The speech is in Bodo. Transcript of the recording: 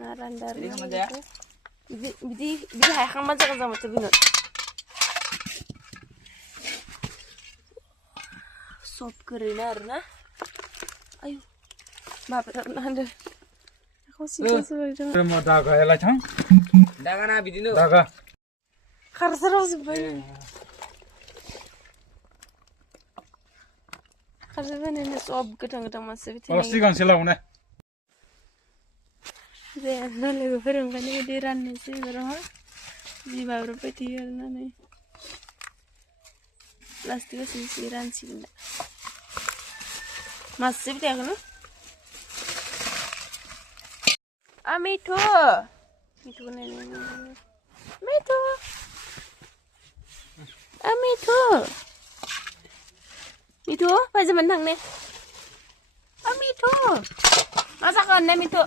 Narzary. Bidik hayakan macam macam binut. Sop kerinar na. Ayo. Bapak ada. Aku sih sesuai. Mau daga ya lah cang. Daga na bidino. Daga. Karseros banyak. Karseros ini sop gedang-gedang masih itu. Pasti kan silau ne. Dia Lwgwfwr kan ini di ranne sih berapa? Di bawah petiar nane. Plastik sisiran sih ndak. Masih itu ya kan? Mitu nene. Mitu, apa zaman nang ne? Mitu, masakan ne mitu.